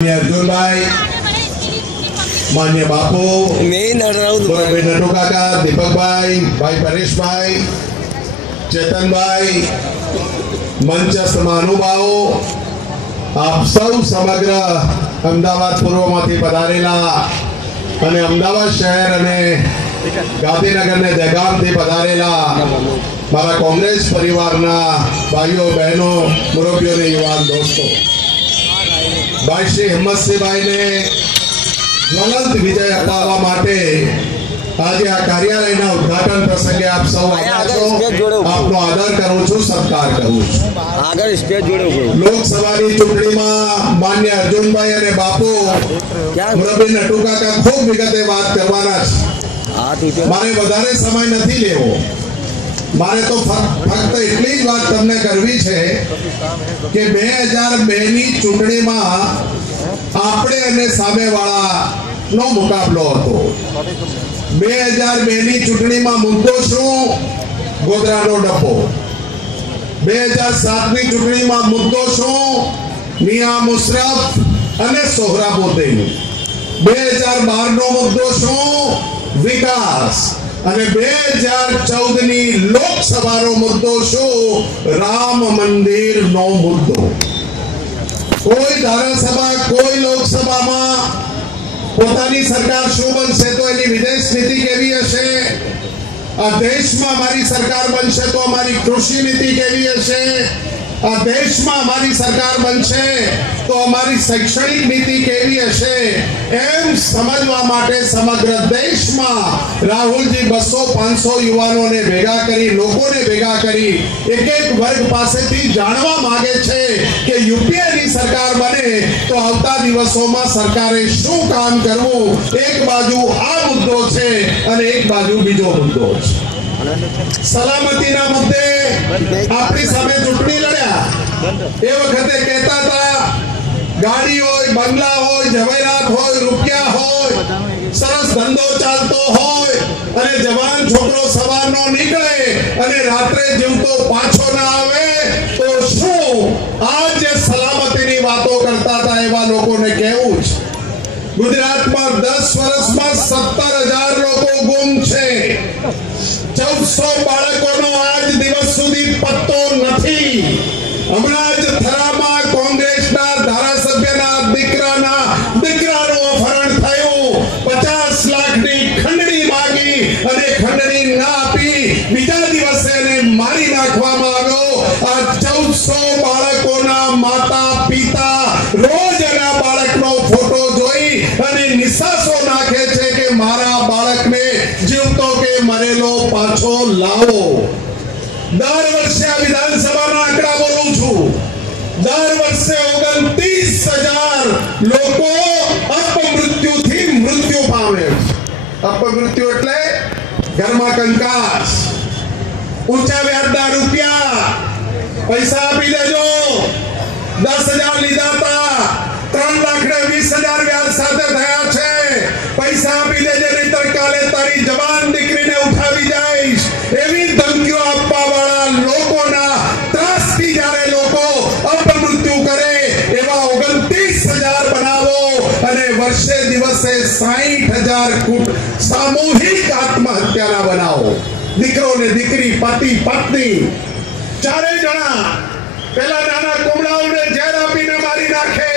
अर्जुन भाई, मान्य बापू, नटू काका, दीपक भाई, भाई परेश भाई, चेतन भाई, मंचस्थ महानुभावो, आप सब समग्र अमदावाद पूर्व में पधारेला અને અમદાવાદ શહેર અને ગાંધીનગરને દહેગામથી પધારેલા મારા કોંગ્રેસ પરિવારના ભાઈઓ બહેનો મુરબ્બીઓને યુવાન દોસ્તો, ભાઈ શ્રી હિંમતસિંહભાઈને જ્વલંત વિજય અપાવવા માટે આજે આ કાર્યાલયના ઉદ્ઘાટન પ્રસંગે આપ સૌ આવ્યા છો। આપનો આદર કરું છું, સત્કાર કરું છું। લોકસભાની ચૂંટણીમાં માન્ય અર્જુનભાઈ અને બાપુ મુરબ્બી નટુ કાકા ખૂબ વિગતે વાત કરવાના છે। મારે વધારે સમય નથી લેવો, મારે તો ફક્ત એટલી જ વાત તમને કરવી છે કે 2002 ની ચૂંટણીમાં આપણે અને સામેવાળાનો મુકાબલો હતો। 2002 ની ચૂંટણીમાં મુદ્દો શું? ગોધરાનો ડબ્બો। 2007 ની ચૂંટણીમાં મુદ્દો શું? મિયા મુશરફ અને સોહરાબુદ્દીન। 2012 નો મુદ્દો શું? વિકાસ। અને 2014 ની લોકસભાનો મુદ્દો શું? રામ મંદિરનો મુદ્દો। કોઈ ધારાસભા, કોઈ લોકસભામાં પોતાની સરકાર શું બનશે તો એની વિદેશ નીતિ કેવી હશે? આ દેશમાં અમારી સરકાર બનશે તો અમારી કૃષિ નીતિ કેવી હશે? આ દેશમાં અમારી સરકાર બનશે તો અમારી શૈક્ષણિક નીતિ કેવી હશે? એમ સમજવા માટે સમગ્ર દેશમાં રાહુલજી 200-500 યુવાનોને ભેગા કરી, લોકોને ભેગા કરી એક એક વર્ગ પાસેથી જાણવા માંગે છે કે યુપીએની સરકાર બને તો આવતા દિવસોમાં સરકારે શું કામ કરવું। એક બાજુ આ મુદ્દો છે અને એક બાજુ બીજો મુદ્દો છે। સલામતીના મુદ્દે આપણી સામે ચૂંટણી લડ્યા એ વખતે કહેતા હતા ગાડી હોય, બંગલા હોય, જવેરાત હોય, રૂપિયા હોય, સરસ ધંધો ચાલતો હોય અને જવાન છોકરો સવારનો નીકળે અને રાત્રે જીવતો પાછો ના આવે તો શું? આ જે સલામતીની વાતો કરતા હતા એવા લોકોને કહેવું છે ગુજરાતમાં 10 વર્ષમાં 17,000 લોકો ગુમ છે। 1400 બાળકોનો આજ દિવસ સુધી પત્તો નથી। હમણાં જ થરામાં કોંગ્રેસના ધારાસભ્યના દીકરાનું અપહરણ થયું। 50 લાખની ખંડણી માંગી અને ખંડણી ના આપી, બીજા દિવસે એને મારી નાખવામાં આવ્યો। આ 1400 બાળકોના માતા પિતા રોજ એના બાળકનો ફોટો જોઈ અને નિશાસો નાખે છે કે મારા બાળકને જીવતો કે મરેલો પાછો લાવો। દર વર્ષે આ વિધાનસભાના આંકડા બોલું છું, દર વર્ષે 29,000 લોકો અપમૃત્યુથી મૃત્યુ પામે છે। અપમૃત્યુ એટલે ઘરમાં કંકાસ, ઊંચા વ્યાજના રૂપિયા, પૈસા આપી દેજો, 10,000 લીધા હતા, 3,20,000 વ્યાજ સાથે થયા છે, પૈસા આપી દેજે નહીતર કાલે તારી જવાન દીકરીને ઉઠાવી જઈશ, એવી ધમકીઓ આપવાવાળા લોકોના ત્રાસથી જ્યારે લોકો અપમૃત્યુ કરે એવા 29,000 બનાવો અને વર્ષે દિવસે 60,000 સામૂહિક આત્મહત્યાના બનાવો। દીકરો ને દીકરી, પતિ પત્ની ચારે જણા પેલા નાના કુમડાઓને ઝેર આપીને મારી નાખે,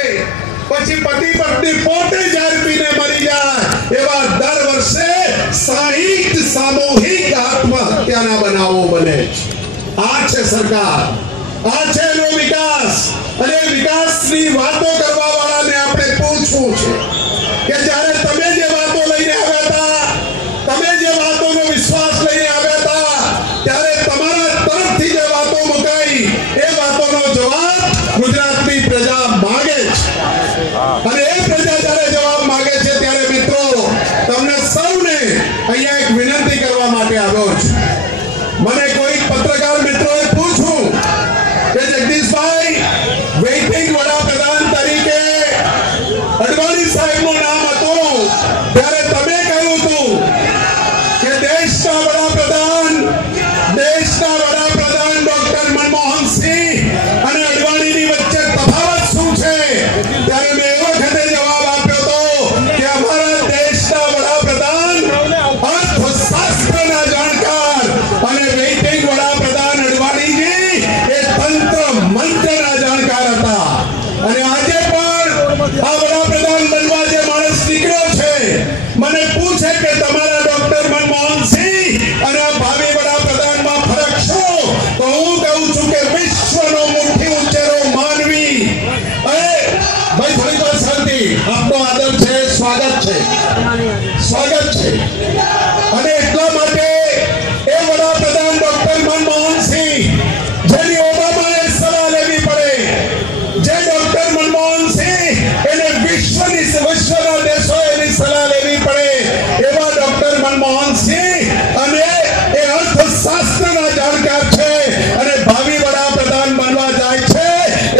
પછી પતિ પત્ની પોતે ઝેર પીને મરી જાય, એવા દર વર્ષે 60 સામૂહિક આત્મહત્યાના બનાવો બને છે। આ છે સરકાર, આ છે એનો વિકાસ। અને વિકાસની વાતો કરવા વાળાને આપણે પૂછવું છે કે જ્યારે તમે જે વાતો લઈને આવ્યા હતા, તમે જે વાતોનો વિશ્વાસ લઈને આવ્યા હતા, ત્યારે તમારા તરફથી જે વાતો મુકાઈ એ વાતોનો જવાબ ગુજરાતની પ્રજા માંગે છે। અને એ પ્રજા જ્યારે જવાબ માંગે છે ત્યારે મિત્રો તમને સૌને અહીંયા એક વિનંતી કરવા માટે આવ્યો છું। મને કોઈ પત્રકાર મિત્રોએ પૂછ્યું કે જગદીશભાઈ, વેઇટિંગ વડાપ્રધાન તરીકે અડવાણી સાહેબનું નામ હતું, ત્યારે તમે કહ્યું હતું કે દેશના વડાપ્રધાન ડોક્ટર મનમોહન સિંહ અને અડવાણીની વચ્ચે તફાવત શું છે? ત્યારે મેં એ વખતે તરફથી આપનો આદર છે, સ્વાગત છે અને એટલા માટે એ વડાપ્રધાન ડોક્ટર મનમોહન સિંહ, જેની ઓબામાએ સલાહ લેવી પડે, જે ડોક્ટર મનમોહન સિંહ એને વિશ્વના દેશો એની સલાહ લેવી પડે, એવા ડોક્ટર મનમોહન સિંહ અને એ અર્થશાસ્ત્રના જાણકાર છે અને ભાવિ વડાપ્રધાન બનવા જાય છે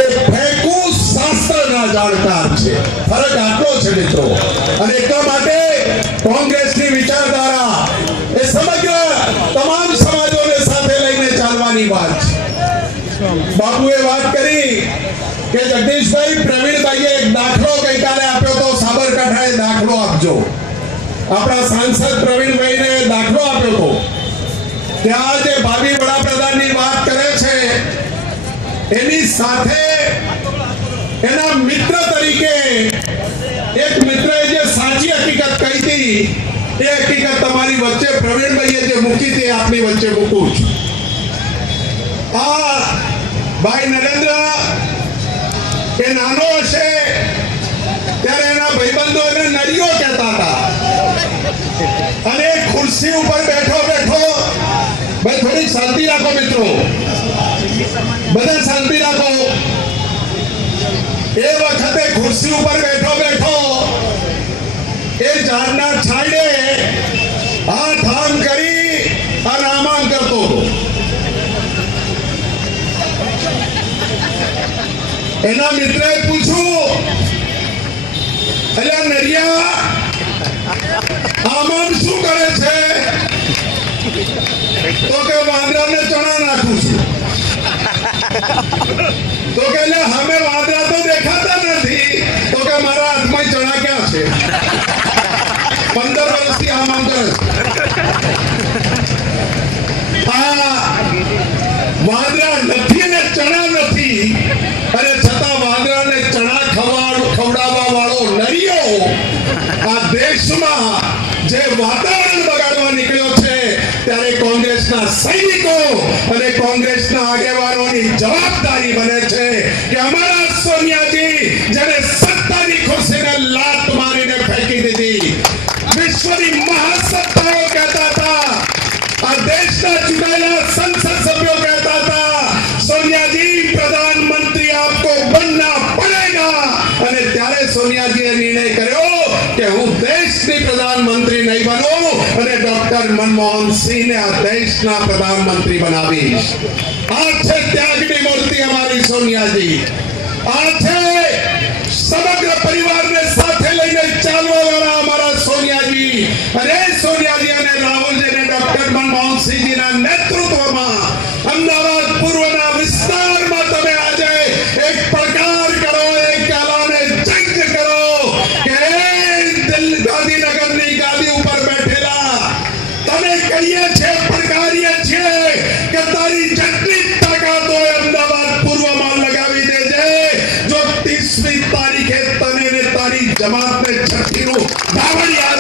એ ફેંકુ શાસ્ત્રના જાણકાર છે. ફરક આટલો છે મિત્રો. અને એટલા માટે કોંગ્રેસની વિચારધારા એ સમગ્ર તમામ સમાજોને સાથે લઈને ચાલવાની વાત છે. બાપુએ વાત કરી કે જગદીશભાઈ, પ્રવીણભાઈએ એક દાખલો ગઈકાલે આપ્યો તો, સાબરકાંઠાએ દાખલો આપજો. આપણા સાંસદ પ્રવીણભાઈને દાખલો આપ્યો તો કે આ જે ભાવિ વડાપ્રધાનની વાત કરે છે એની સાથે એના મિત્ર તરીકે એક મિત્રએ જે સાચી હકીકત કહી હતી એ હકીકત તમારી વચ્ચે પ્રવીણભાઈએ જે મૂકી હતી આપની વચ્ચે મૂકું છું. આ ભાઈ નરેન્દ્ર એ નાનો હશે ત્યારે એના ભાઈબંધો એને નરિયો કહેતા હતા અને ખુરશી ઉપર બેઠો ભાઈ થોડી શાંતિ રાખો મિત્રો, બધા શાંતિ રાખો. એ વખતે ખુરશી ઉપર બેઠો એ ઝાડના છાંયડે હાથ આમ કરી અને આમ કરતો હતો. એના મિત્રએ પૂછ્યું, અલ્યા નરિયા, આમ શું કરે છે? તો કે વાંદરાને ચણા નાખું છું. તો કે હમે વાંદરા તો દેખાતા નથી. તો કે મારા હાથમાં ચણા ક્યાં છે? 15 વર્ષથી આમ કરે છે. આ વાંદરા નથી ને ચણા નથી અને છતાં વાંદરાને ચણા ખવડાવવા વાળો નરિયો આ દેશમાં જે વાતાવરણ બગાડવા નીકળ્યો છે, ત્યારે કોંગ્રેસના સૈનિકો અને કોંગ્રેસના આગેવાનોની જવાબદારી બને છે કે અમારા સોનિયાજી જેને સત્તાની ખુરશીને લાત મારીને ફેંકી દીધી, વિશ્વની મહાસત્તાઓ કહેતા હતા, આ દેશના ચૂંટાયેલા સંસદ સભ્યો કહેતા હતા, સોનિયાજી प्रधानमंत्री आपको बनना पड़ेगा. અને ત્યારે સોનિયાજીએ નિર્ણય કર્યો કે હું દેશની પ્રધાનમંત્રી નહીં બનું અને ડોક્ટર મનમોહન સિંહને આ દેશના પ્રધાનમંત્રી બનાવીશ. આ છે ત્યાગની મૂર્તિ અમારી સોનિયાજી. આ છે સમગ્ર પરિવારને સાથે લઈને ચાલવા વાળા અમારા સોનિયાજી. અને સોનિયાજી અને રાહુલજી અને ડોક્ટર મનમોહન સિંહજીના નેતૃત્વમાં અમદાવાદ પૂર્વના વિસ્તારમાં તમે આજે એક પડકાર કરો, એક એલાને જંગ કરો કે ગાંધીનગરની ગાદી ઉપર બેઠેલા તમે કહીએ છીએ, પડકારીએ છીએ કે તારી જેટલી તાકાત હોય અમદાવાદ પૂર્વમાં લગાવી દેજે. જો 30મી તારીખે તને ને તારી જમાતને છઠ્ઠીનું બાવળિયા